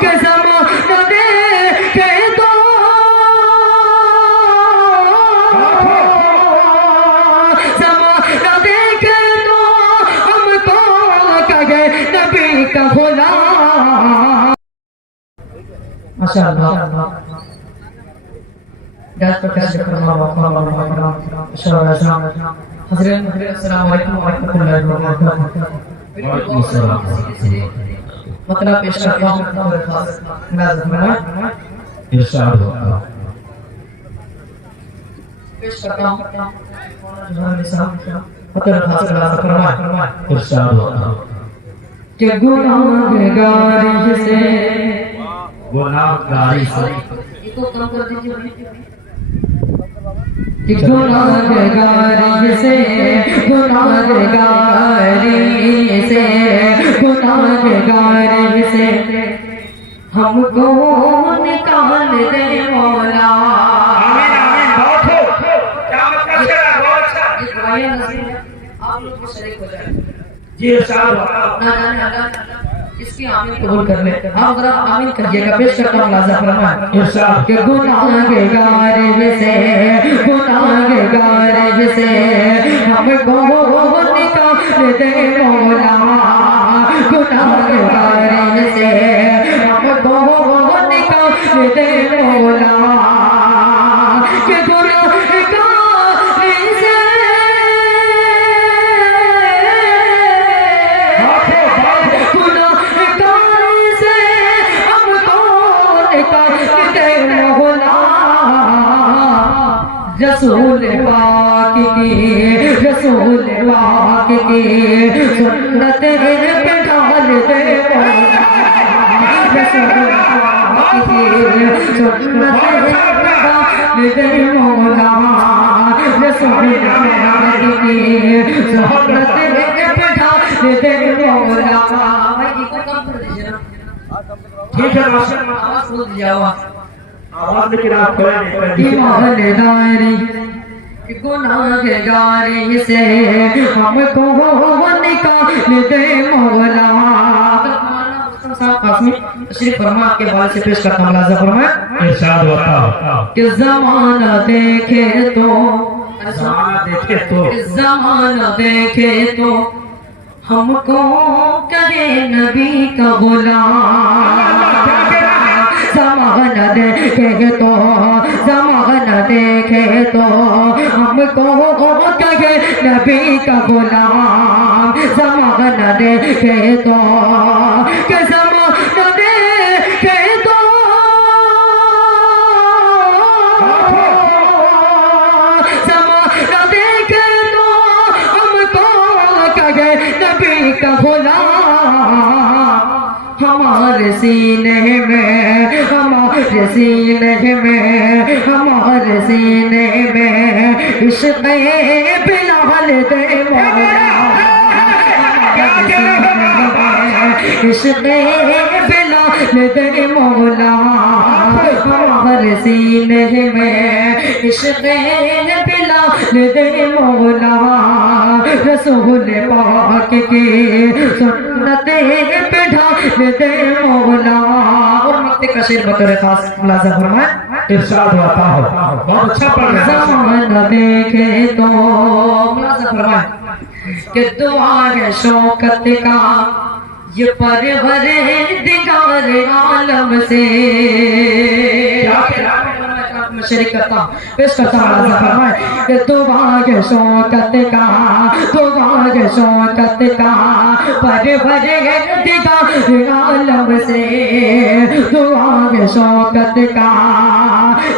کہ زمانہ دیکھے تو زمانہ دیکھے تو ہم کو کہے نبی کا غلام. ماشاءاللہ گاز پر کشف کرنا وقت حضرت السلام علیکم ورحمۃ اللہ وبرکاتہ. وعلیکم السلام. مطلب پیش کرتا ہوں ارشاد ہوگا. پیش کرتا ہوں مطلب فرمائے ارشاد ہوگا. کہ گناہگاری سے گناہگاری سے یہ تو کم کر دیجیے کہ گناہگاری سے ہم کو نکال دے مولا. آمین آمین. بہت ہو کیا مطلب ہے بہت اچھا. یہ دعائیں نصیب ہے آپ لوگ بھی شریک ہو جائیں. جی ارشاد ہوگا. نہ جانے اللہ اس کی آمین قبول کر لے. آپ ذرا آمین کریے گا. پیش کرتا ہوں لازم فرمائے ارشاد. کہ گناہگار سے ہم کو نکال دے مولا. گناہگار سے ہم کو نکال دے مولا. کہ گناہگار سے رسول پاک کی سنت پہ ڈال دے مولا. رسول پاک کی سنت پہ ڈال دے مولا. رسول پاک کی سنت پہ ڈال دے مولا. ٹھیک ہے ماشاءاللہ. آواز بول جاوا آواز لیکن آپ کوئی نہیں. ایمانداری کہ گناہگاری سے ہم کو نکال دے مولا. تشریف فرما کے بعد سے پیش کرتا ہوں لازم فرمائے ارشاد ہوگا. کہ زمانہ دیکھے تو زمانہ دیکھے تو ہم کو کہے نبی کا غلام. زمانہ دیکھے تو ہم کو کہے نبی کا غلام. زمانہ دیکھے تو کہ زمانہ دیکھے تو زمانہ دیکھے تو ہم کو کہے نبی کا غلام. ہمارے سینے میں عشق بلال دے مولا. عشق بلال دے مولا. ہمارے سینے میں عشق بلال دے مولا. رسول پاک کی سنت پہ ڈال دے مولا. اور مقتے کا شعر بطور خاص ملازم فرمائے ارشاد ہوتا ہو. بہت اچھا پڑھ رہے ہیں. زمانہ دیکھے تو ملازم فرمائے کہ دعا ہے شوکت کا یہ پروردگار عالم سے. میں شریک کرتا ہوں پیش کرتا ہوں لازم فرمائے کہ دعا ہے شوکت کا پروردگار عالم سے. دعا ہے شوکت کا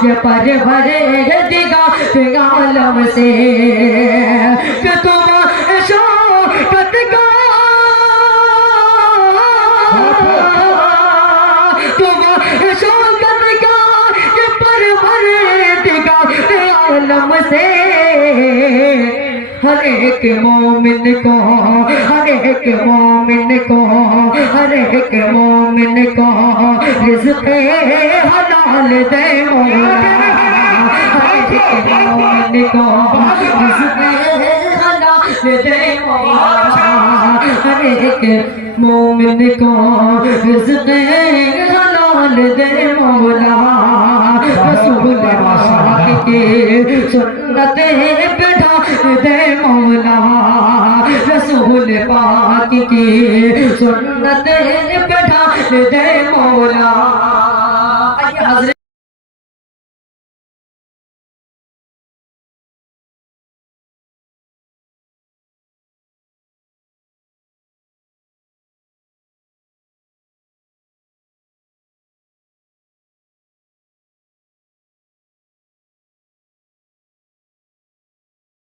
یہ پروردگار عالم سے. کہ دعا ہے شوکت کا عالم سے. ہر ایک مومن کو رزق حلال دے مولا. ہر ایک مومن کو رزق حلال دے مولا. ہر ایک مومن کو رزق حلال کی سنت پہ ڈھال دے مولا رسول پاک کی سنت پہ ڈھال دے مولا